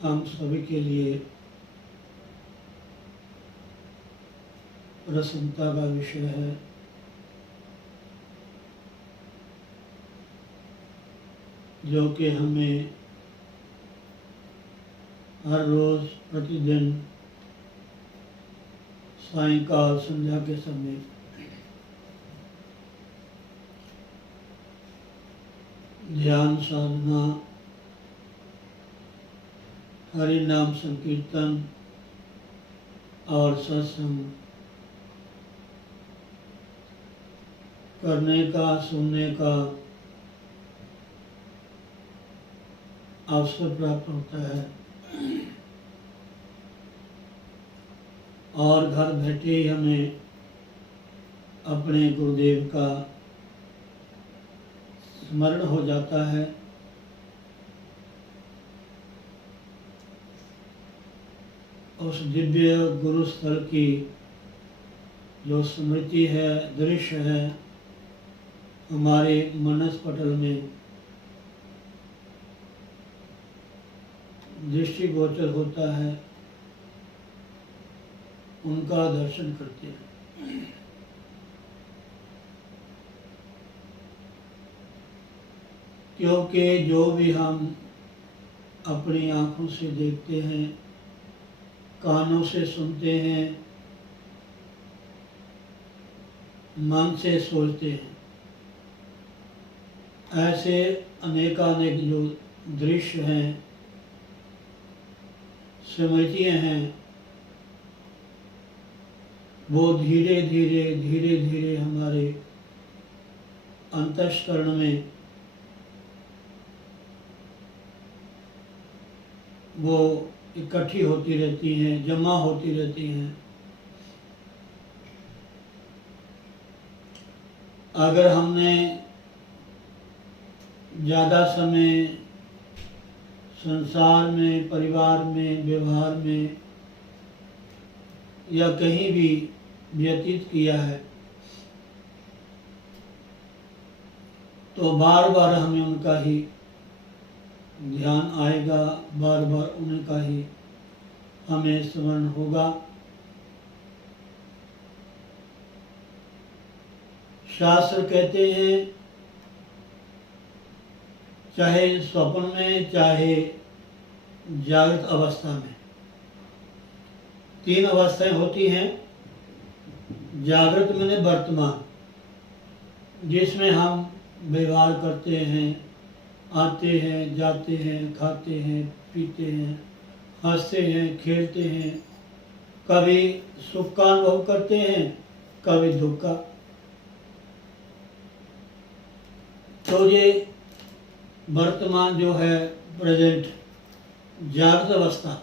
हम सभी के लिए प्रसन्नता का विषय है। जो कि हमें हर रोज़ प्रतिदिन सायंकाल संध्या के समय ध्यान साधना, हरि नाम संकीर्तन और सत्संग करने का, सुनने का अवसर प्राप्त होता है और घर बैठे ही हमें अपने गुरुदेव का स्मरण हो जाता है। उस दिव्य गुरु स्थल की जो स्मृति है, दृश्य है, हमारे मनस पटल में दृष्टिगोचर होता है, उनका दर्शन करते हैं। क्योंकि जो भी हम अपनी आँखों से देखते हैं, कानों से सुनते हैं, मन से सोचते हैं, ऐसे अनेकानेक जो दृश्य हैं, स्मृतियाँ हैं, वो धीरे धीरे हमारे अंतःकरण में वो इकट्ठी होती रहती हैं, जमा होती रहती हैं। अगर हमने ज़्यादा समय संसार में, परिवार में, व्यवहार में या कहीं भी व्यतीत किया है, तो बार बार हमें उनका ही ध्यान आएगा, बार बार उनका ही हमें स्मरण होगा। शास्त्र कहते हैं, चाहे स्वप्न में, चाहे जागृत अवस्था में, 3 अवस्थाएं होती हैं। जागृत में वर्तमान, जिसमें हम व्यवहार करते हैं, आते हैं, जाते हैं, खाते हैं, पीते हैं, हंसते हैं, खेलते हैं, कभी सुख का अनुभव करते हैं, कभी दुख का। तो ये वर्तमान जो है, प्रेजेंट जागृत अवस्था,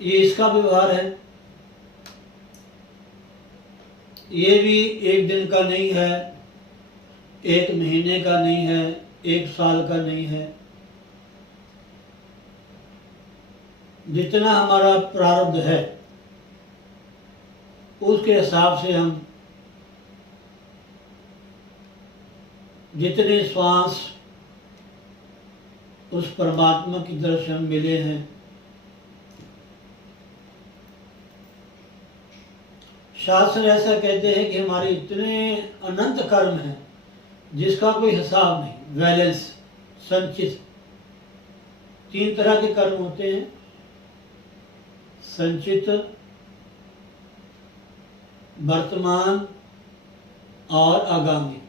ये इसका व्यवहार है। ये भी एक दिन का नहीं है, एक महीने का नहीं है, 1 साल का नहीं है। जितना हमारा प्रारब्ध है उसके हिसाब से हम जितने श्वास उस परमात्मा की तरफ से हम मिले हैं, शास्त्र ऐसा कहते हैं कि हमारे इतने अनंत कर्म हैं जिसका कोई हिसाब नहीं, बैलेंस, संचित। 3 तरह के कर्म होते हैं, संचित, वर्तमान और आगामी।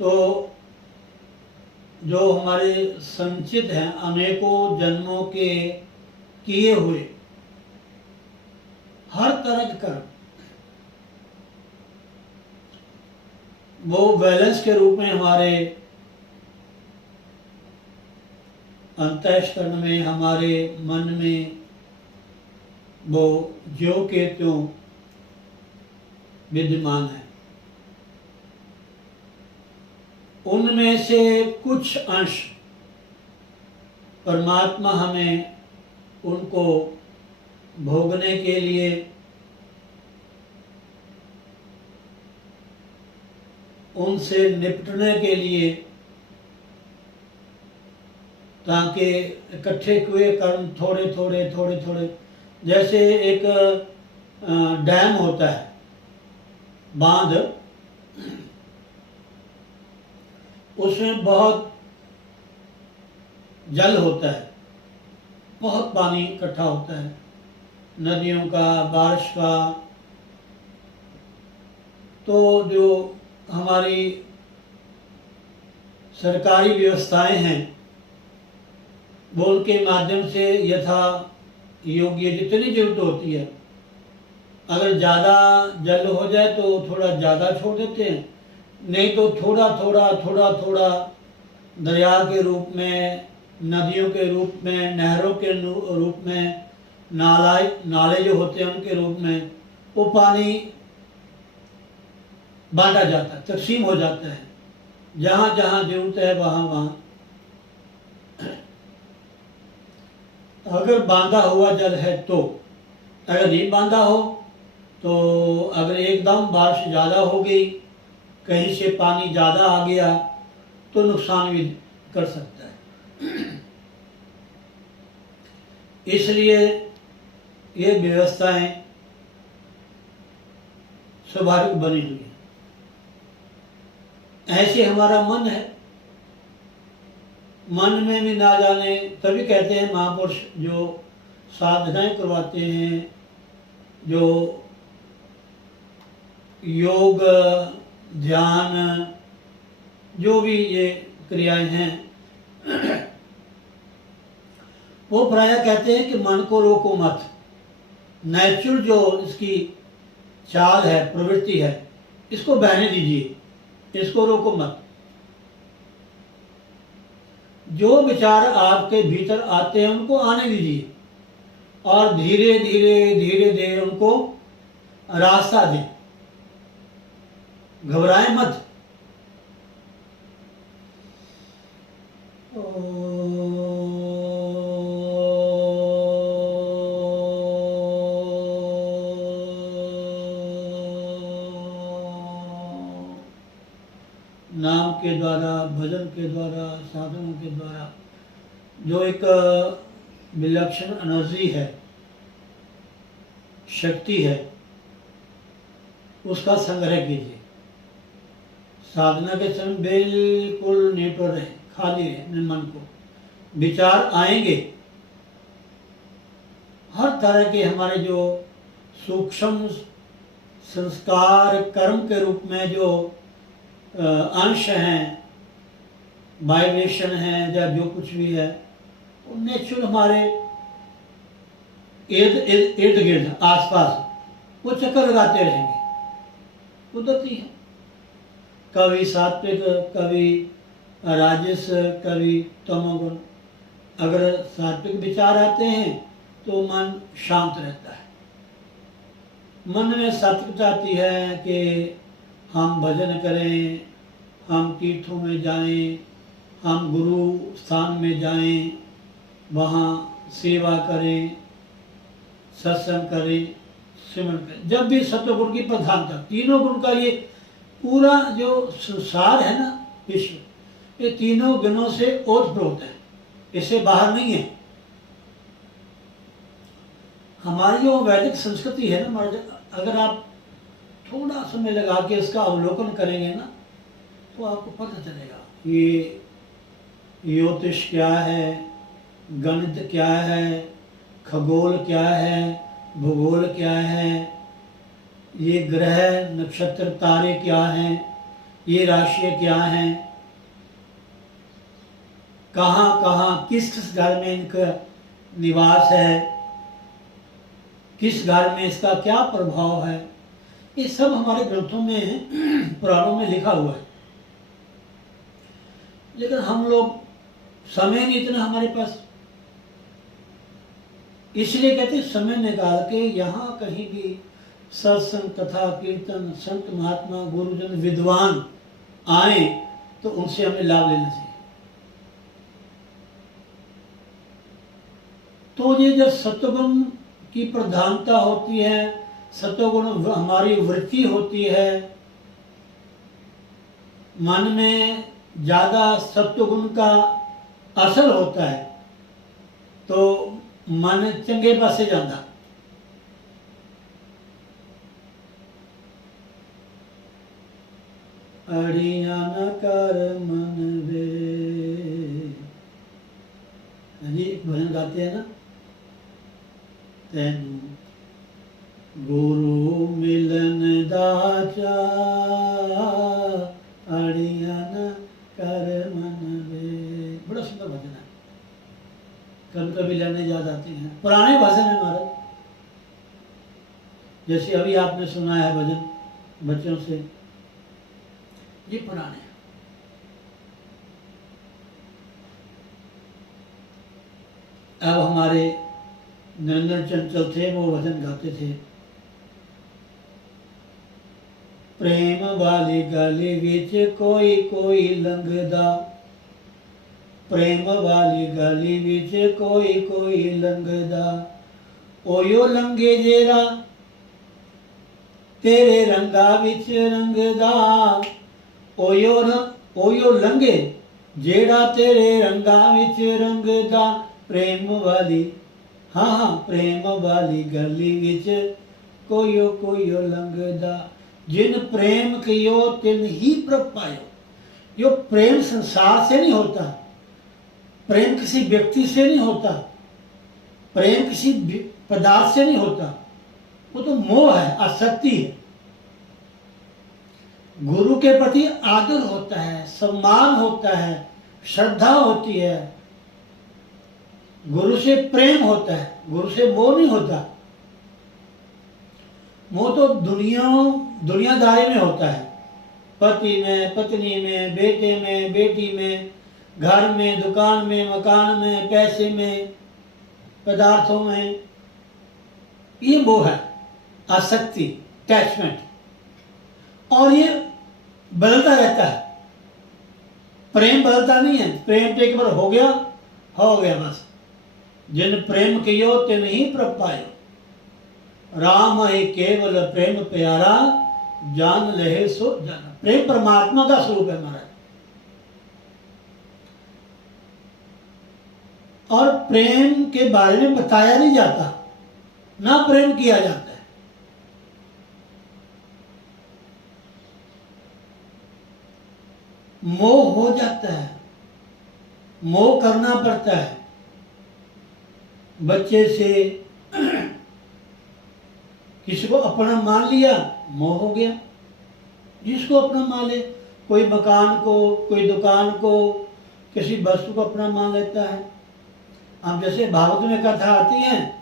तो जो हमारे संचित हैं, अनेकों जन्मों के किए हुए हर तरह के कर्म, वो बैलेंस के रूप में हमारे अंतःकरण में, हमारे मन में वो ज्यों के त्यों विद्यमान है। उनमें से कुछ अंश परमात्मा हमें उनको भोगने के लिए उनसे निपटने के लिए, ताकि इकट्ठे हुए कर्म थोड़े थोड़े थोड़े थोड़े, जैसे एक डैम होता है, बांध, उसमें बहुत जल होता है, बहुत पानी इकट्ठा होता है, नदियों का, बारिश का। तो जो हमारी सरकारी व्यवस्थाएं हैं वो उनके माध्यम से यथा योग्य जितनी जरूरत होती है, अगर ज़्यादा जल हो जाए तो थोड़ा ज़्यादा छोड़ देते हैं, नहीं तो थोड़ा थोड़ा थोड़ा थोड़ा दरिया के रूप में, नदियों के रूप में, नहरों के रूप में, नाले जो होते हैं उनके रूप में वो पानी बांटा जाता है, तकसीम हो जाता है, जहाँ जहाँ जरूरत है वहाँ वहाँ। अगर बांधा हुआ जल है तो, अगर नहीं बांधा हो तो अगर एकदम बारिश ज़्यादा हो गई, कहीं से पानी ज़्यादा आ गया तो नुकसान भी कर सकता है। इसलिए ये व्यवस्थाएं स्वाभाविक बनी हुई है। ऐसे हमारा मन है, मन में भी ना जाने, तभी कहते हैं महापुरुष जो साधनाएं करवाते हैं, जो योग ध्यान जो भी ये क्रियाएं हैं, वो प्रायः कहते हैं कि मन को रोको मत, नेचुरल जो इसकी चाल है, प्रवृत्ति है, इसको बहने दीजिए, इसको रोको मत। जो विचार आपके भीतर आते हैं उनको आने दीजिए और धीरे धीरे धीरे धीरे उनको रास्ता दें, घबराएं मत। नाम के द्वारा, भजन के द्वारा, साधनों के द्वारा जो एक विलक्षण एनर्जी है, शक्ति है, उसका संग्रह कीजिए। साधना के समय बिल्कुल निर्भर रहे, खाली रहे अपने मन को। विचार आएंगे, हर तरह के हमारे जो सूक्ष्म संस्कार कर्म के रूप में जो अंश हैं, वाइब्रेशन है या जो कुछ भी है, वो नेचुरल हमारे इर्द गिर्द आसपास वो चक्कर लगाते रहेंगे, कुदरती है। कभी सात्विक, कभी राजस, कभी तमोगुण। अगर सात्विक विचार आते हैं तो मन शांत रहता है, मन में सात्विकता आती है कि हम भजन करें, हम तीर्थों में जाएं, हम गुरु स्थान में जाएं, वहाँ सेवा करें, सत्संग करें, सिमरन करें। जब भी सत्वगुण की प्रधानता, तीनों गुण का ये पूरा जो संसार है ना, विश्व, ये तीनों गुणों से ओतप्रोत है, इससे बाहर नहीं है। हमारी जो वैदिक संस्कृति है ना, अगर आप थोड़ा समय लगा के इसका अवलोकन करेंगे ना तो आपको पता चलेगा ये ज्योतिष क्या है, गणित क्या है, खगोल क्या है, भूगोल क्या है, ये ग्रह नक्षत्र तारे क्या हैं, ये राशियाँ क्या हैं, कहाँ कहाँ किस किस घर में इनका निवास है, किस घर में इसका क्या प्रभाव है, ये सब हमारे ग्रंथों में, पुराणों में लिखा हुआ है। लेकिन हम लोग, समय नहीं इतना हमारे पास, इसलिए कहते समय निकाल के यहाँ कहीं भी सत्संग कथा कीर्तन, संत महात्मा गुरुजन विद्वान आए तो उनसे हमें लाभ लेना चाहिए। तो ये जब सत्वगुण की प्रधानता होती है, सत्वगुण हमारी वृत्ति होती है, मन में ज़्यादा सत्वगुण का असर होता है तो मन चंगे पासे जाता। अड़िया न कर मन वे, जी भजन गाते हैं ना, तेन गुरु मिलन दाचा अड़िया न कर मन वे। बड़ा सुंदर भजन है, कभी कभी लेने याद आते हैं। पुराने भजन है महाराज, जैसे अभी आपने सुना है भजन बच्चों से, ये पुराने। अब हमारे निरंजन चंचल थे, वो भजन गाते थे। प्रेम वाली गली विच कोई कोई लंघदा, प्रेम वाली गली विच कोई कोई लंघदा, ओयो लंघे जेरा तेरे रंगा विच रंगदा, ओयो लंघे जेड़ा तेरे रंगा विच रंगदा। प्रेम वाली, हाँ हाँ प्रेम वाली गली विच कोयो कोयो लंघदा, जिन प्रेम कियो तिन ही प्रभ पायो। यो प्रेम संसार से नहीं होता, प्रेम किसी व्यक्ति से नहीं होता, प्रेम किसी पदार्थ से नहीं होता, वो तो मोह है, आसक्ति है। गुरु के प्रति आदर होता है, सम्मान होता है, श्रद्धा होती है, गुरु से प्रेम होता है, गुरु से मोह नहीं होता। मोह तो दुनियादारी में होता है, पति में, पत्नी में, बेटे में, बेटी में, घर में, दुकान में, मकान में, पैसे में, पदार्थों में, ये मोह है, आसक्ति, अटैचमेंट। और ये बदलता रहता है, प्रेम बदलता नहीं है। प्रेम तो एक बार हो गया बस। जिन प्रेम कियो तिन ही प्रभ पायो, राम है केवल प्रेम प्यारा, जान लहे सो जाना। प्रेम परमात्मा का स्वरूप है महाराज, और प्रेम के बारे में बताया नहीं जाता, ना प्रेम किया जाता है। मोह हो जाता है, मोह करना पड़ता है। बच्चे से किसी को अपना मान लिया, मोह हो गया। जिसको अपना मान ले, कोई मकान को, कोई दुकान को, किसी वस्तु को अपना मान लेता है। अब जैसे भागवत में कथा आती है,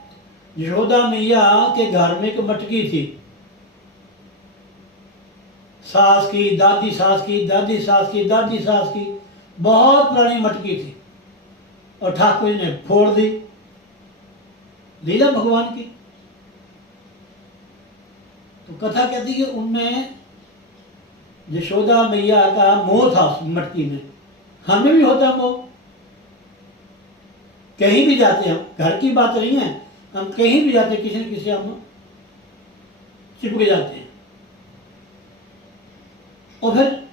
यशोदा मैया के घर में एक मटकी थी, सास की, दादी सास की, दादी सास की, दादी सास की, बहुत पुरानी मटकी थी, और ठाकुर जी ने फोड़ दी। लीला भगवान की। तो कथा कहती है कि उनमें यशोदा मैया का मोह था उस मटकी में। हमें भी होता मोह, कहीं भी जाते हम, घर की बात नहीं है, हम कहीं भी जाते किसी न किसी हम चिपके जाते हैं। और फिर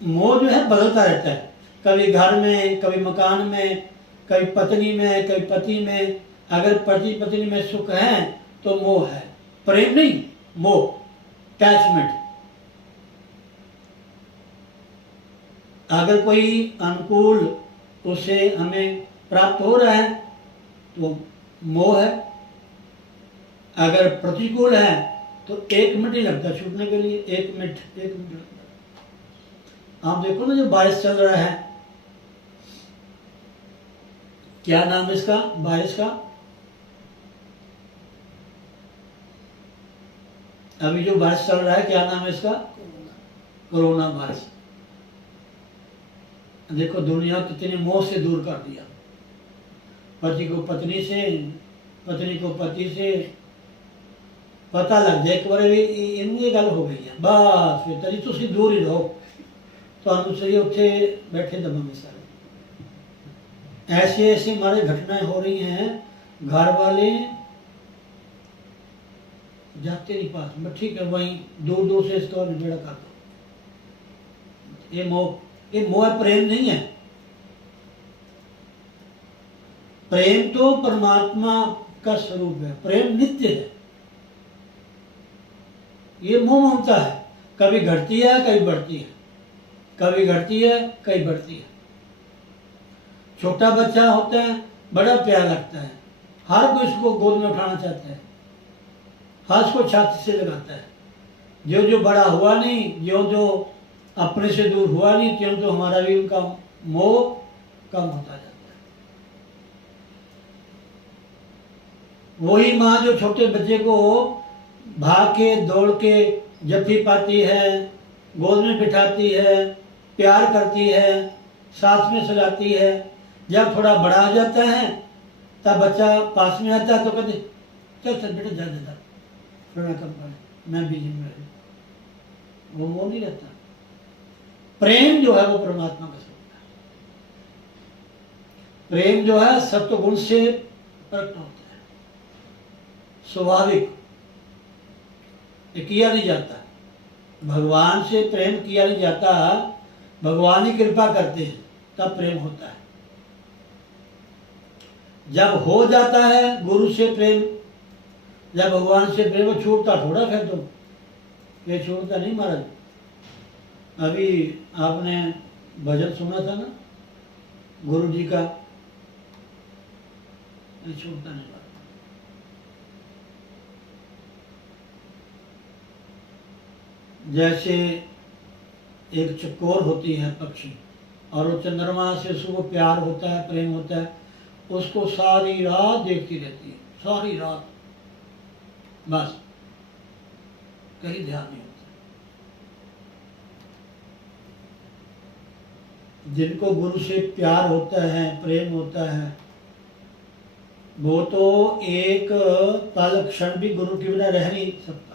मोह जो है बदलता रहता है, कभी घर में, कभी मकान में, कभी पत्नी में, कभी पति में। अगर पति पत्नी में सुख है तो मोह है, प्रेम नहीं, मोह, अटैचमेंट। अगर कोई अनुकूल उसे हमें प्राप्त हो रहा है तो मोह है, अगर प्रतिकूल है तो 1 मिनट ही लगता छूटने के लिए, 1 मिनट लगता। आप देखो ना, जो बारिश चल रहा है, क्या नाम है इसका, बारिश का? अभी जो बारिश चल रहा है, क्या नाम है इसका? Corona virus. देखो दुनिया कितने मोह से दूर कर दिया, पति को पत्नी से, पत्नी को पति से। पता लग जाए एक बार इनकी गल हो गई है, बस फिर तरी तुसी दूर ही रहो, तो सही उत्थे बैठे दबांगे सारे। ऐसी ऐसी हमारे घटनाएं हो रही हैं, घर वाले जाते नहीं पास में, ठीक है वहीं दूर दूर से इसका निबेड़ा कर दो। ये मोह प्रेम नहीं है। प्रेम तो परमात्मा का स्वरूप है, प्रेम नित्य है। ये मोह ममता है, कभी घटती है कभी बढ़ती है, कभी घटती है कभी बढ़ती है। छोटा बच्चा होता है, बड़ा प्यार लगता है, हर कोई उसको गोद में उठाना चाहता है, हर उसको छाती से लगाता है। जो जो बड़ा हुआ नहीं, जो जो अपने से दूर हुआ नहीं, त्यों तो हमारा भी उनका मोह कम होता जाता है। वही माँ जो छोटे बच्चे को भाग के दौड़ के जप्फी पाती है, गोद में बिठाती है, प्यार करती है, साथ में सुलाती है। जब थोड़ा बड़ा हो जाता है तब बच्चा पास में आता है तो कहते चल चल बेटा जा जा, थोड़ा कम पड़े, मैं भी जिम्मेदारी। वो नहीं रहता। प्रेम जो है वो परमात्मा का स्वरूप है। प्रेम जो है सत्व गुण से प्रकट होता है, स्वाभाविक, ये किया नहीं जाता। भगवान से प्रेम किया नहीं जाता, भगवान ही कृपा करते हैं तब प्रेम होता है। जब हो जाता है गुरु से प्रेम, जब भगवान से प्रेम छूटता थोड़ा फिर तो ये छूटता नहीं महाराज। अभी आपने भजन सुना था ना गुरु जी का, ये छूटता नहीं। जैसे एक चकोर होती है पक्षी, और वो चंद्रमा से उसको प्यार होता है, प्रेम होता है, उसको सारी रात देखती रहती है, सारी रात, बस कहीं ध्यान नहीं होता। जिनको गुरु से प्यार होता है, प्रेम होता है, वो तो एक पल क्षण भी गुरु के बिना रह नहीं सकता।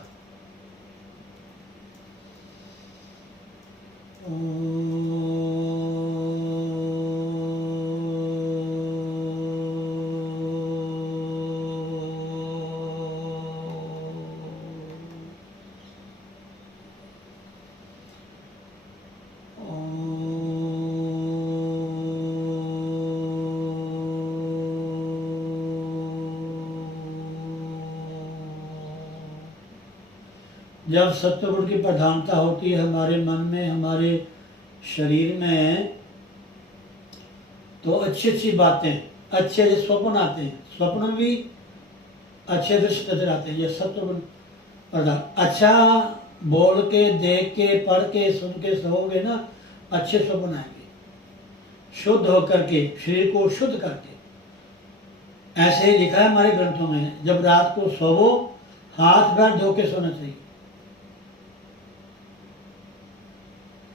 जब सत्वगुण की प्रधानता होती है हमारे मन में, हमारे शरीर में, तो अच्छी अच्छी बातें, अच्छे अच्छे स्वप्न आते हैं, स्वप्न भी अच्छे दृश्य नजर आते हैं। ये सत्वगुण प्रधान। अच्छा बोल के, देख के, पढ़ के, सुन के सोओगे ना, अच्छे स्वप्न आएंगे, शुद्ध होकर के, शरीर को शुद्ध करके। ऐसे ही लिखा है हमारे ग्रंथों में, जब रात को सोवो हाथ पैर धो के सोना चाहिए।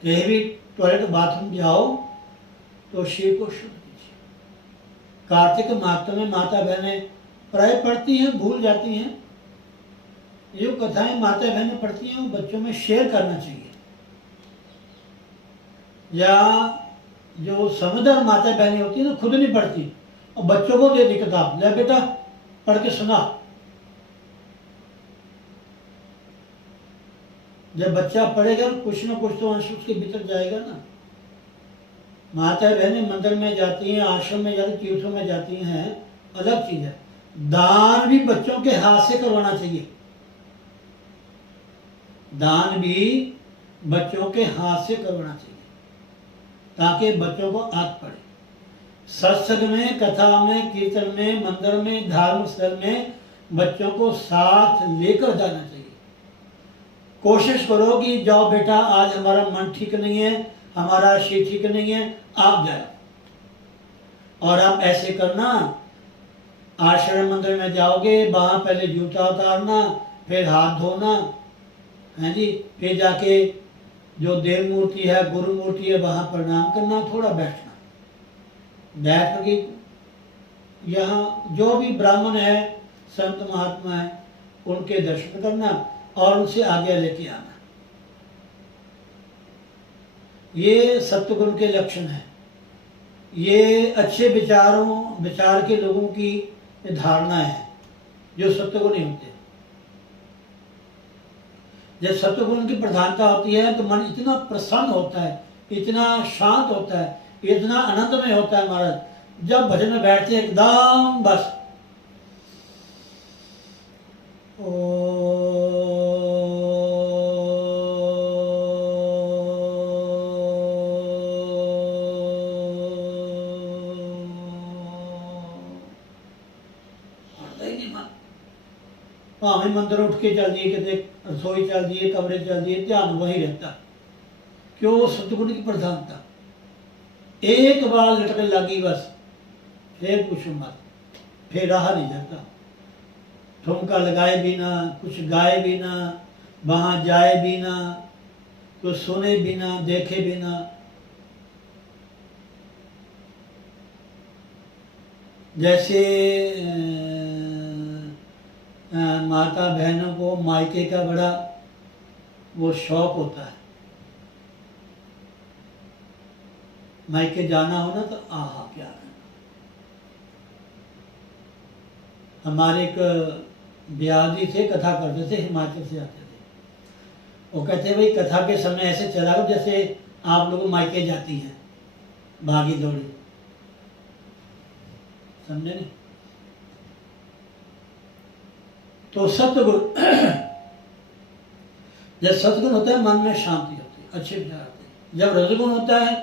कहीं भी टॉयलेट बाथरूम जाओ तो शरीर को शुद्ध कीजिए। कार्तिक माह में माता बहनें प्राय पढ़ती हैं, भूल जाती हैं। ये कथाएं माता बहनें पढ़ती हैं, वो बच्चों में शेयर करना चाहिए। या जो समझदार माता बहनें होती है ना, खुद नहीं पढ़ती और बच्चों को दे दी किताब, ले बेटा पढ़ के सुना। जब बच्चा पढ़ेगा कुछ ना कुछ तो अंश उसके भीतर जाएगा ना। माता बहनें मंदिर में जाती हैं, आश्रम में जाती, तीर्थों में जाती हैं, अलग चीज है। दान भी बच्चों के हाथ से करवाना चाहिए। दान भी बच्चों के हाथ से करवाना चाहिए ताकि बच्चों को आदत पड़े। सत्संग में, कथा में, कीर्तन में, मंदिर में, धार्मिक स्थल में बच्चों को साथ लेकर जाना चाहिए। कोशिश करो कि जाओ बेटा आज हमारा मन ठीक नहीं है, हमारा शरीर ठीक नहीं है, आप जाओ। और आप ऐसे करना, आश्रम मंदिर में जाओगे, वहां पहले जूता उतारना, फिर हाथ धोना है जी, फिर जाके जो देव मूर्ति है, गुरु मूर्ति है, वहां प्रणाम करना, थोड़ा बैठना, बैठ करके यहाँ जो भी ब्राह्मण है, संत महात्मा है, उनके दर्शन करना और उनसे आगे लेके आना। ये सत्वगुण के लक्षण है। ये अच्छे विचार के लोगों की धारणा है जो सत्वगुणी होते हैं। जब सत्वगुण की प्रधानता होती है तो मन इतना प्रसन्न होता है, इतना शांत होता है, इतना आनंद में होता है महाराज। जब भजन में बैठते एकदम बस भावें मंदिर उठ के चल दिए, कितने रसोई चल दिए, कमरे चल दिए, ध्यान वही रहता। क्यों? सतगुण की प्रधानता। एक बार लटकने लगी बस, फिर कुछ मत, फिर रहा नहीं जाता। ठुमका लगाए बिना, कुछ गाए बिना, वहां जाए बिना, कुछ सुने बिना, देखे बिना। जैसे माता बहनों को मायके का बड़ा वो शौक होता है, मायके जाना हो ना तो आहा क्या करना। हमारे एक ब्याजी थे, कथा करते थे, हिमाचल से आते थे। वो कहते भाई कथा के समय ऐसे चला करो जैसे आप लोग मायके जाती हैं, भागी दौड़ी, समझे नहीं? तो सत्गुण जब सत्गुण होता है मन में शांति होती है, अच्छे विचार आते हैं। जब रजगुण होता है,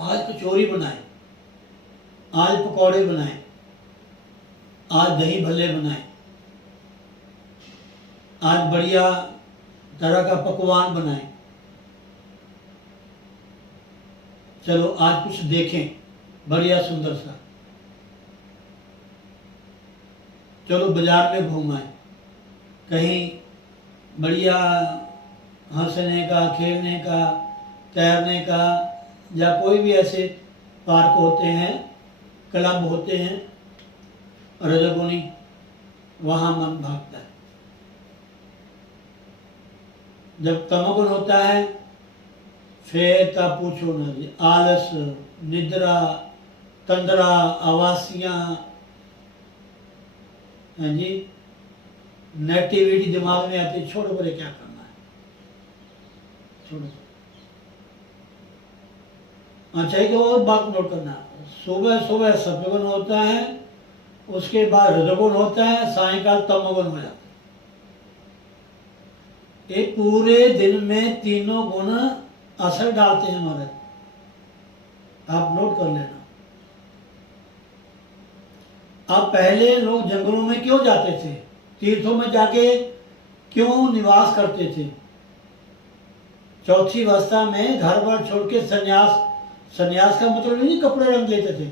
आज कचौरी बनाए, आज पकौड़े बनाए, आज दही भल्ले बनाए, आज बढ़िया तरह का पकवान बनाए, चलो आज कुछ देखें बढ़िया सुंदर सा, चलो बाजार में घूमाए, कहीं बढ़िया हंसने का, खेलने का, तैरने का, या कोई भी ऐसे पार्क होते हैं, क्लब होते हैं रजोगुणी, वहाँ मन भागता है। जब तमोगुण होता है फिर तब पूछो ना जी, आलस, निद्रा, तंद्रा, आवासियाँ, हैं जी, नेगेटिविटी दिमाग में आती, छोड़ो बोले क्या करना है, छोड़ो। अच्छा है कि और बात नोट करना, सुबह सुबह सत्वगुण होता है, उसके बाद रजोगुण होता है, सायंकाल तमोगुण हो जाता है। एक पूरे दिन में तीनों गुण असर डालते हैं हमारे, आप नोट कर लेना। अब पहले लोग जंगलों में क्यों जाते थे, तीर्थों में जाके क्यों निवास करते थे? चौथी अवस्था में घर बार छोड़ के संन्यास, संन्यास का मतलब नहीं कपड़े रंग लेते थे,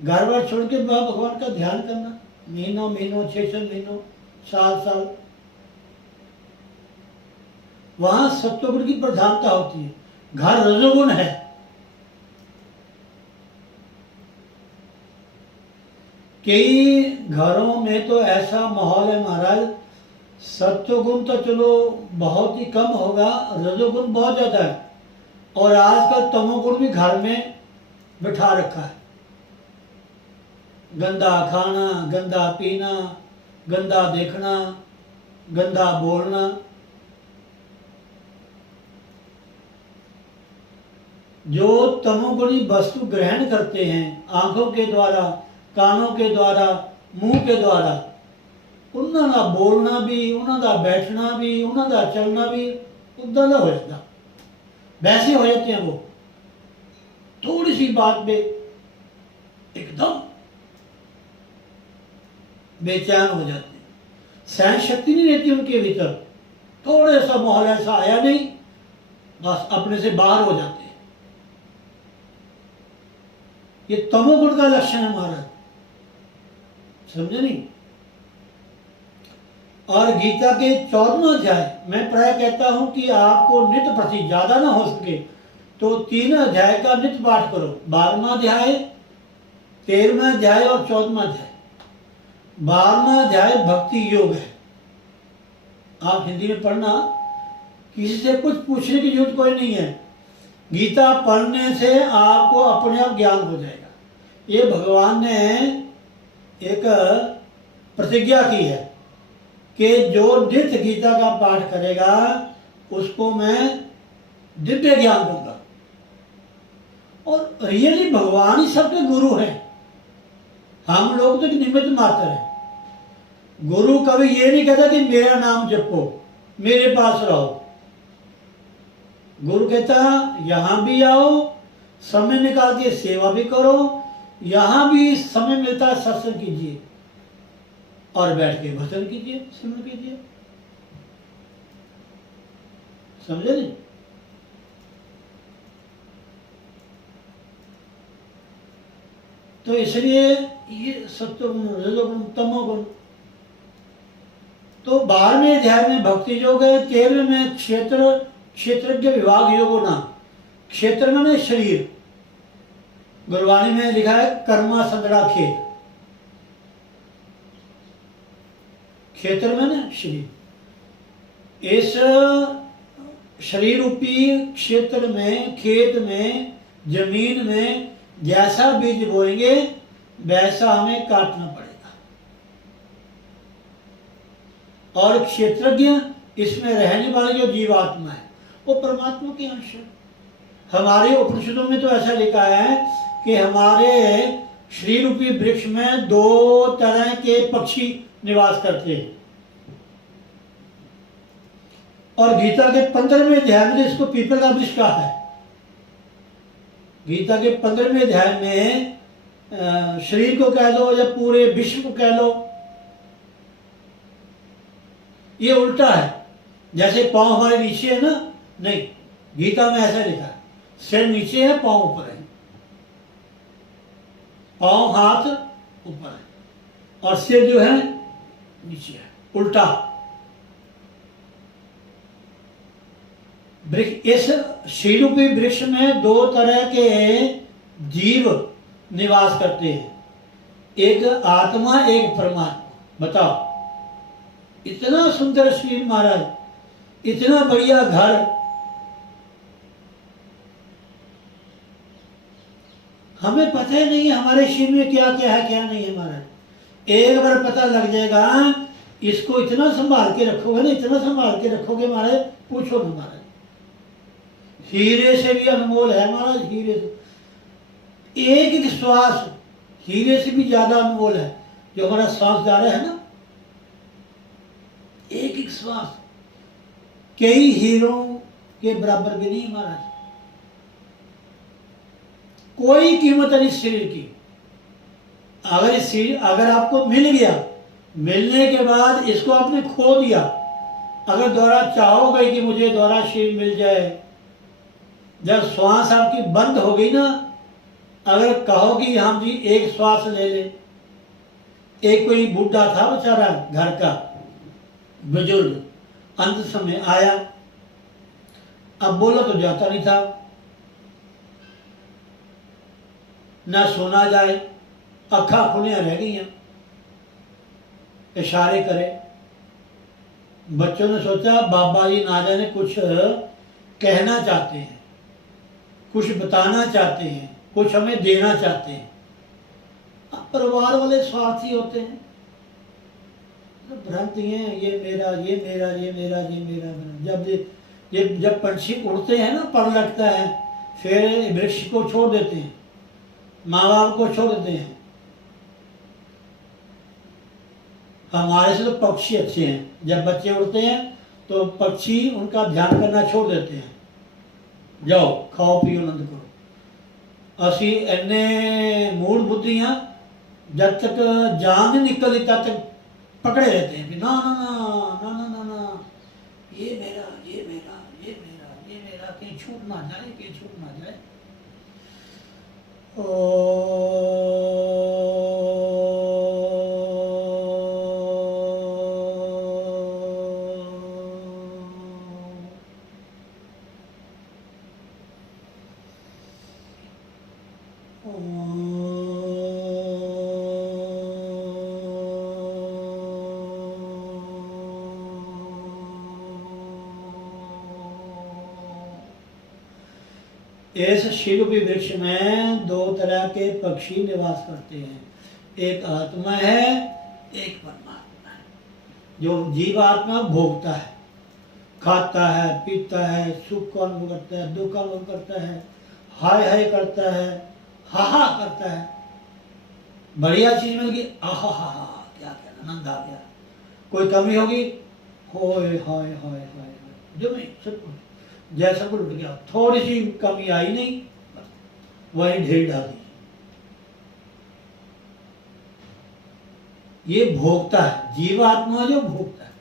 घर बार छोड़ के भगवान का ध्यान करना, महीनों महीनों, 6 महीनों, साल साल, वहां सत्वगुण की प्रधानता होती है। घर रजोगुण है, कई घरों में तो ऐसा माहौल है महाराज, सत्वगुण तो चलो बहुत ही कम होगा, रजोगुण बहुत ज्यादा है, और आजकल तमोगुण भी घर में बिठा रखा है। गंदा खाना, गंदा पीना, गंदा देखना, गंदा बोलना। जो तमोगुणी वस्तु ग्रहण करते हैं आंखों के द्वारा, कानों के द्वारा, मुंह के द्वारा, उन्हों का बोलना भी, उन्हों का बैठना भी, उन्हों का चलना भी उदा हो जाता, वैसे हो जाते हैं वो। थोड़ी सी बात पे एकदम बेचैन हो जाते हैं, सहन शक्ति नहीं रहती उनके भीतर, थोड़ा सा माहौल ऐसा आया नहीं बस अपने से बाहर हो जाते हैं। ये तमोगुण का लक्षण है महाराज, समझे नहीं? और गीता के 14वां अध्याय मैं प्राय कहता हूं कि आपको नित्य प्रति ज्यादा ना हो सके तो 3 अध्याय का नित्य पाठ करो, 12वां अध्याय, 13वां अध्याय और 14वां अध्याय। 12वां अध्याय भक्ति योग है, आप हिंदी में पढ़ना, किसी से कुछ पूछने की जरूरत कोई नहीं है, गीता पढ़ने से आपको अपने आप ज्ञान हो जाएगा। ये भगवान ने एक प्रतिज्ञा की है कि जो नित्य गीता का पाठ करेगा उसको मैं दिव्य ज्ञान दूंगा। और रियली भगवान ही सबके गुरु हैं, हम लोग तो एक निमित्त मात्र है। गुरु कभी ये नहीं कहता कि मेरा नाम जपो, मेरे पास रहो। गुरु कहता यहां भी आओ, समय निकाल के सेवा भी करो, यहां भी समय मिलता है सत्संग कीजिए और बैठ के भजन कीजिए, सिमरन कीजिए। समझे नहीं? तो इसलिए ये सत्वगुण, रजोगुण, तमोगुण। तो 12वें अध्याय में भक्ति योग है, 13वें में क्षेत्रज्ञ विभाग योग होना। क्षेत्र में शरीर, गुरबाणी में लिखा है कर्मा संदड़ा खेत। क्षेत्र में ना शरीर, इस शरीर रूपी क्षेत्र में, खेत में, जमीन में जैसा बीज बोएंगे वैसा हमें काटना पड़ेगा। और क्षेत्रज्ञ, इसमें रहने वाले जो जीवात्मा है वो परमात्मा के अंश है। हमारे उपनिषदों में तो ऐसा लिखा है कि हमारे शरीर रूपी वृक्ष में 2 तरह के पक्षी निवास करते हैं। और गीता के 15वें अध्याय में इसको पीपल का वृक्ष कहा है। गीता के 15वें अध्याय में शरीर को कह लो या पूरे विश्व को कह लो, ये उल्टा है। जैसे पांव हमारे नीचे है ना, नहीं, गीता में ऐसा लिखा है सिर नीचे है, पांव ऊपर है, पांव हाथ ऊपर है और सिर जो है नीचे है, उल्टा। इस शीरूपी वृक्ष में 2 तरह के जीव निवास करते हैं, एक आत्मा, एक परमात्मा। बताओ, इतना सुंदर शरीर महाराज, इतना बढ़िया घर, हमें पता ही नहीं है हमारे शरीर में क्या क्या है क्या नहीं है महाराज। एक बार पता लग जाएगा, इसको इतना संभाल के रखोगे ना, इतना संभाल के रखोगे महाराज, पूछो ना महाराज। हीरे से भी अनमोल है महाराज, हीरे से। एक एक श्वास हीरे से भी ज्यादा अनमोल है। जो हमारा सांस जा रहा है ना, एक एक श्वास कई हीरों के बराबर भी नहीं महाराज। कोई कीमत नहीं इस शरीर की। अगर इस शरीर अगर आपको मिल गया, मिलने के बाद इसको आपने खो दिया, अगर दोबारा चाहोगे कि मुझे दोबारा शरीर मिल जाए, जब श्वास आपकी बंद हो गई ना, अगर कहो कि हम जी एक श्वास ले ले। एक कोई बूढ़ा था बेचारा घर का बुजुर्ग, अंत समय आया, अब बोला तो जाता नहीं था, ना सुना जाए, अखा खुलियां रह गई, इशारे करे। बच्चों ने सोचा बाबा जी ना जाने कुछ कहना चाहते हैं, कुछ बताना चाहते हैं, कुछ हमें देना चाहते हैं। अब परिवार वाले स्वार्थी होते हैं, तो भ्रांति है, ये मेरा, ये मेरा, ये मेरा, ये मेरा, मेरा। जब पंछी उड़ते हैं ना, पर लगता है, फिर वृक्ष को छोड़ देते हैं, माँ बाप को छोड़ देते हैं। हमारे से तो पक्षी अच्छे हैं, जब बच्चे उड़ते हैं तो पक्षी उनका ध्यान करना छोड़ देते हैं, जाओ खाओ पियो आनंद करो। असी इन्ने मूल बुद्धियां, जब तक जान नहीं निकलती तब तक पकड़े रहते हैं, ना ना ना ना ना ना ना, ये मेरा, ये मेरा, ये मेरा, ये मेरा, कहीं छूट ना जाए, कहीं छूट ना जाए। इस शीरूपी वृक्ष में 2 तरह के पक्षी निवास करते हैं, एक आत्मा है, एक परमात्मा है। जो जीवात्मा भोगता है, खाता है, पीता है, सुख का अनुभव करता है, दुख का अनुभव करता है, हाय हाय करता है, हा हा करता है। बढ़िया चीज मिल गई, आहा हा हा, क्या कहना, आनंद आ गया। कोई कमी होगी, होए हाय हाय हाय, जो नहीं सब कुछ जैसा कुछ उठ गया। थोड़ी सी कमी आई नहीं, वही ढेर डाली। ये भोगता है, जीवात्मा जो भोगता है।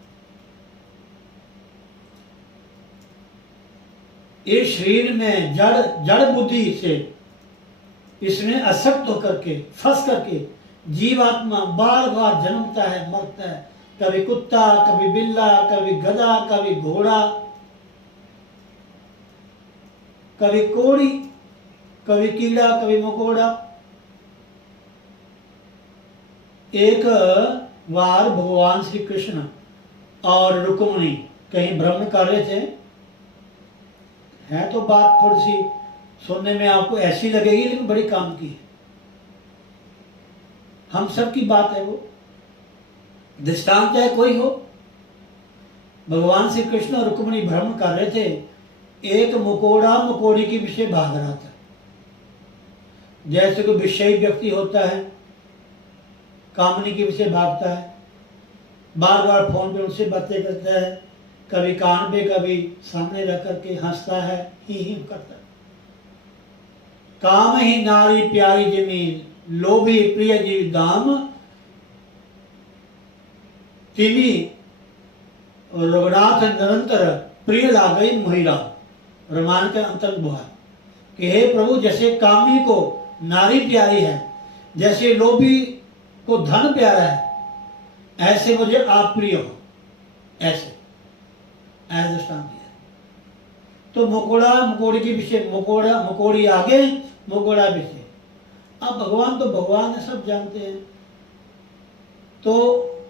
इस शरीर में जड़ जड़ बुद्धि से इसमें असक्त होकर के, फंस करके जीवात्मा बार बार जन्मता है, मरता है। कभी कुत्ता, कभी बिल्ला, कभी गधा, कभी घोड़ा, कभी कोड़ी, कभी कीड़ा, कभी मकोड़ा। एक बार भगवान श्री कृष्ण और रुक्मिणी कहीं भ्रमण कर रहे थे। है तो बात थोड़ी सी सुनने में आपको ऐसी लगेगी, लेकिन बड़ी काम की है। हम सब की बात है वो, दृष्टांत चाहे कोई हो। भगवान श्री कृष्ण और रुक्मिणी भ्रमण कर रहे थे। एक मकोड़ा मकोड़ी के पीछे भाग रहा था। जैसे कोई विषयी व्यक्ति होता है, कामनी के पीछे भागता है, बार बार फोन पे उनसे बातें करता है, कभी कान पे कभी सामने रख करके हंसता है, ही करता है। काम ही नारी प्यारी जमीन, लोभी प्रिय जीव दाम, तिमी रघुनाथ निरंतर प्रिय लागई मोहिरा। रामायण के अंतर बुआ कि हे प्रभु, जैसे कामी को नारी प्यारी है, जैसे लोभी को धन प्यारा है, ऐसे मुझे आप प्रिय हो। ऐसे दृष्टांत दिया। तो मकोड़ा मकोड़ी के पीछे, मकोड़ा मकोड़ी आगे, मकोड़ा पीछे। अब भगवान तो भगवान है, सब जानते हैं। तो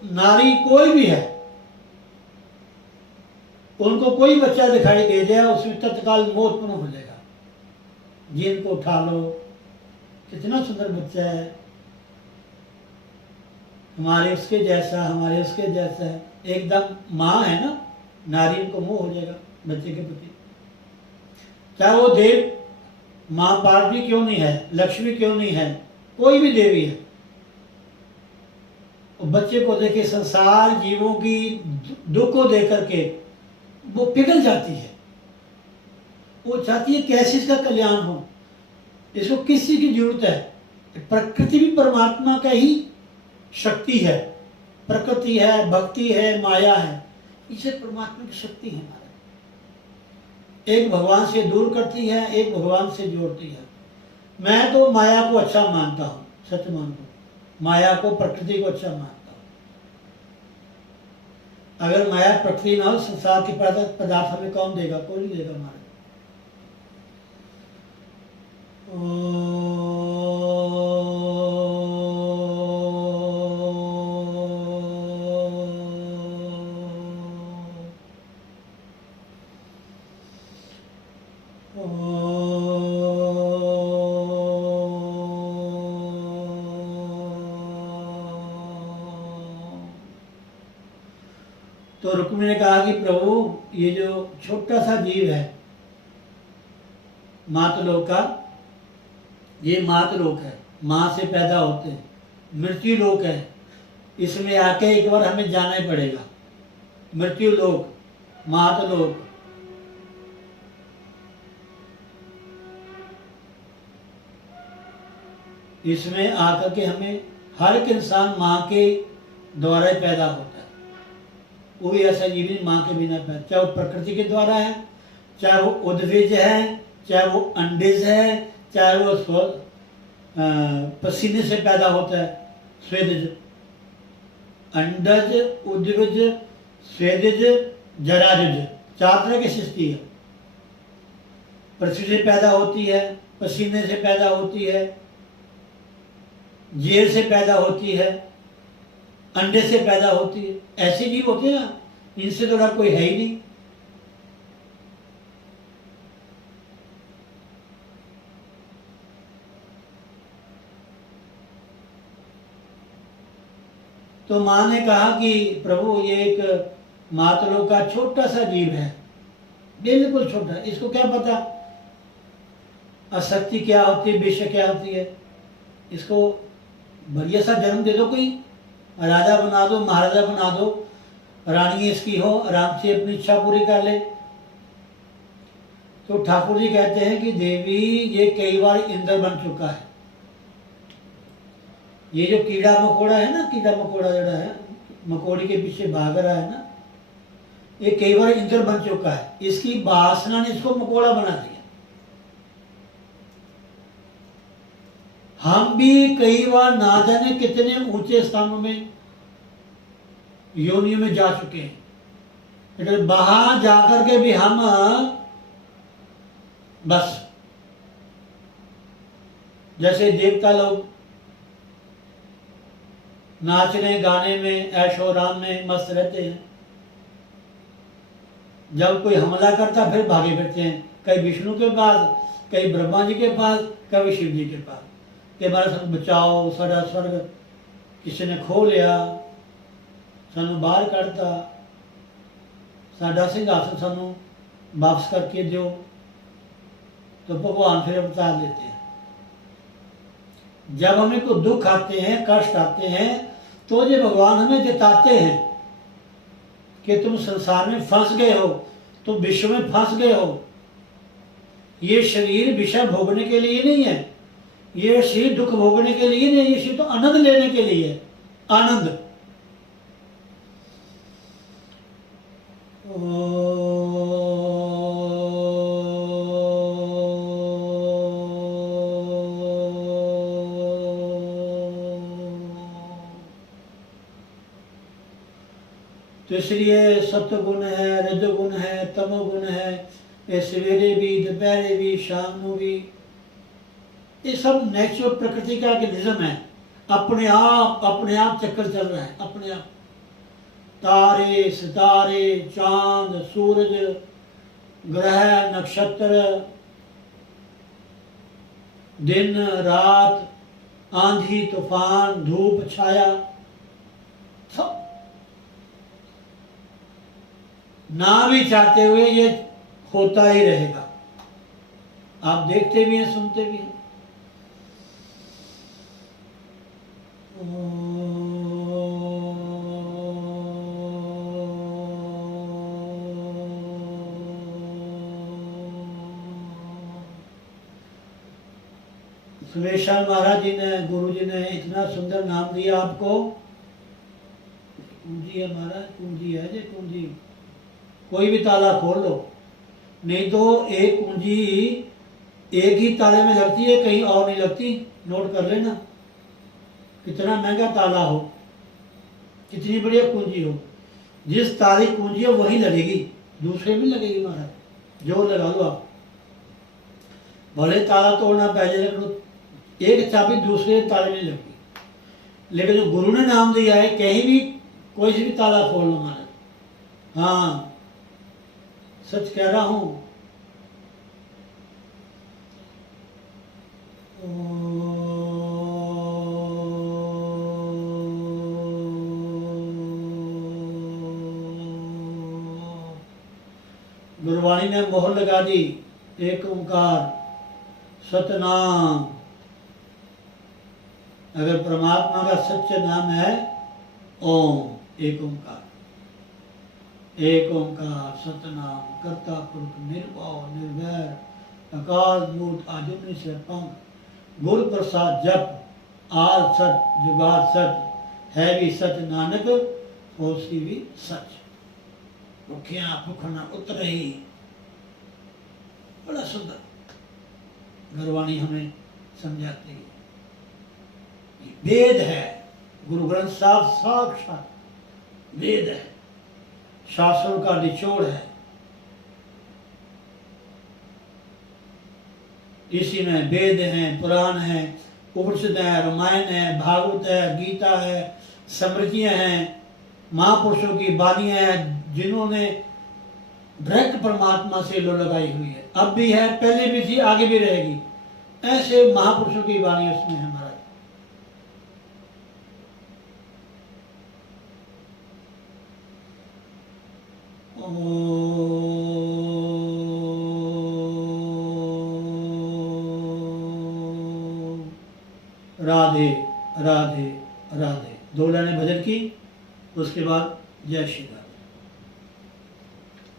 नारी कोई भी है, उनको कोई बच्चा दिखाई दे जाए, उसमें तत्काल मोह उत्पन्न हो जाएगा। जिनको उठा लो, कितना सुंदर बच्चा है, हमारे उसके जैसा, हमारे उसके जैसा है, एकदम माँ है ना, नारी को मोह हो जाएगा बच्चे के प्रति। चाहे वो देव माँ पार्वती क्यों नहीं है, लक्ष्मी क्यों नहीं है, कोई भी देवी है, बच्चे को देखे, संसार जीवों की दुख को देख करके वो पिघल जाती है। वो चाहती है कैसे इसका कल्याण हो, इसको किसी की जरूरत है। प्रकृति भी परमात्मा का ही शक्ति है, प्रकृति है, भक्ति है, माया है, इसे परमात्मा की शक्ति है हमारे। एक भगवान से दूर करती है, एक भगवान से जोड़ती है। मैं तो माया को अच्छा मानता हूँ, सच मानता हूँ, माया को, प्रकृति को अच्छा मानता हूँ। अगर माया प्रकृति ना हो, संसार के पदार्थ हमें कौन देगा, कोई नहीं देगा हमारे। तो रुक्मिणी ने कहा कि प्रभु, ये जो छोटा सा जीव है मातलोक का, ये मातलोक है, माँ से पैदा होते हैं, मृत्यु लोक है, इसमें आके एक बार हमें जाना ही पड़ेगा। मृत्यु लोक, मातलोक। इसमें आकर के हमें, हर एक इंसान माँ के द्वारा ही पैदा होता है। कोई ऐसा जीव नहीं माँ के बिना पैदा, चाहे वो प्रकृति के द्वारा है, चाहे वो उद्भिज है, चाहे वो अंडेज है, चाहे वो पसीने से पैदा होता है, स्वेदज। अंडज, उद्भिज, स्वेदज, जराजुज, 4 तरह की सृष्टि है। पृथ्वी से पैदा होती है, पसीने से पैदा होती है, जेल से पैदा होती है, अंडे से पैदा होती है। ऐसे जीव होते हैं ना, इनसे तो कोई है ही नहीं। तो माँ ने कहा कि प्रभु, ये एक मातलोक का छोटा सा जीव है, बिल्कुल छोटा। इसको क्या पता आसक्ति क्या होती है, विषय क्या होती है। इसको बढ़िया सा जन्म दे दो, कोई राजा बना दो, महाराजा बना दो, रानी इसकी हो, आराम से अपनी इच्छा पूरी कर ले। तो ठाकुर जी कहते हैं कि देवी ये कई बार इंद्र बन चुका है। ये जो कीड़ा मकोड़ा है ना, कीड़ा मकोड़ा जड़ा है, मकोड़ी के पीछे भाग रहा है ना, ये कई बार इंद्र बन चुका है। इसकी वासना ने इसको मकोड़ा बना दिया। हम भी कई बार ना जाने कितने ऊंचे स्थानों में, योनियों में जा चुके हैं, लेकिन वहां जाकर के भी हम बस जैसे देवता लोग नाचने गाने में ऐशो आराम में मस्त रहते हैं, जब कोई हमला करता फिर भागे फिरते हैं, कहीं विष्णु के पास, कहीं ब्रह्मा जी के पास, कभी शिव जी के पास कि हमारा सन बचाओ, साडा स्वर्ग किसी ने खो लिया, सानू बाहर कढ़ता, साडा सिंहासन सानू वापस करके दो। तो भगवान फिर अवतार लेते हैं। जब हमें को दुख आते हैं, कष्ट आते हैं, तो ये भगवान हमें जताते हैं कि तुम संसार में फंस गए हो, तुम विश्व में फंस गए हो। ये शरीर विषय भोगने के लिए नहीं है, ये शरीर दुख भोगने के लिए नहीं, ये शरीर तो आनंद लेने के लिए है। आनंद। तो इसलिए सत्वगुण है, रजोगुण है, तमोगुण है, ये सवेरे भी, दोपहरे भी, शाम को भी, ये सब नेचुरल प्रकृति का निज़म है। अपने आप चक्कर चल रहा है, अपने आप। तारे, सितारे, चांद, सूरज, ग्रह, नक्षत्र, दिन रात, आंधी तूफान, धूप छाया, सब ना भी चाहते हुए ये होता ही रहेगा। आप देखते भी हैं, सुनते भी हैं। सुरेशान महाराज जी ने, गुरु जी ने इतना सुंदर नाम दिया आपको। कुंजी है महाराज, कुंजी है जी, कुंजी। कोई भी ताला खोल लो, नहीं तो एक कुंजी एक ही ताले में लगती है, कहीं और नहीं लगती। नोट कर लेना, कितना महंगा ताला हो, कितनी बढ़िया कुंजी हो, जिस ताले की कुंजी है वही लगेगी, दूसरे में लगेगी महाराज। जो लगा लो आप, भले ताला तोड़ना पहले लग लो, एक चाबी दूसरे ताले में लगती। लेकिन जो गुरु ने नाम दिया है, कहीं भी कोई से भी ताला खोल लो महाराज। हाँ, सच कह रहा हूं। गुरुवाणी ने मोहर लगा दी, एक ओंकार सतनाम। अगर परमात्मा का सच्चा नाम है ओम, एक ओंकार, एक ओंकार सतनाम। कर्ता पुरुष निर्भव निर्वैर अकाल मूर्त आजुनी से पंख। गुरु प्रसाद जप आल सच जुगाड़ सच, है भी सच नानक होसी भी सच। भुखिया भुखना उतर ही। बड़ा सुंदर गुरवाणी हमें समझाती है। वेद है, गुरु ग्रंथ साहब साक्षात वेद है, शास्त्रों का निचोड़ है। इसी में वेद हैं, पुराण हैं, उपनिषद है, रामायण है, भागवत है, गीता है, स्मृतियां हैं, महापुरुषों की वाणियां हैं, जिन्होंने डायरेक्ट परमात्मा से लो लगाई हुई है। अब भी है, पहले भी थी, आगे भी रहेगी। ऐसे महापुरुषों की वाणी उसमें है महाराज। ओ राधे राधे राधे। 2 लाइनें भजन की, उसके बाद जय श्री राम।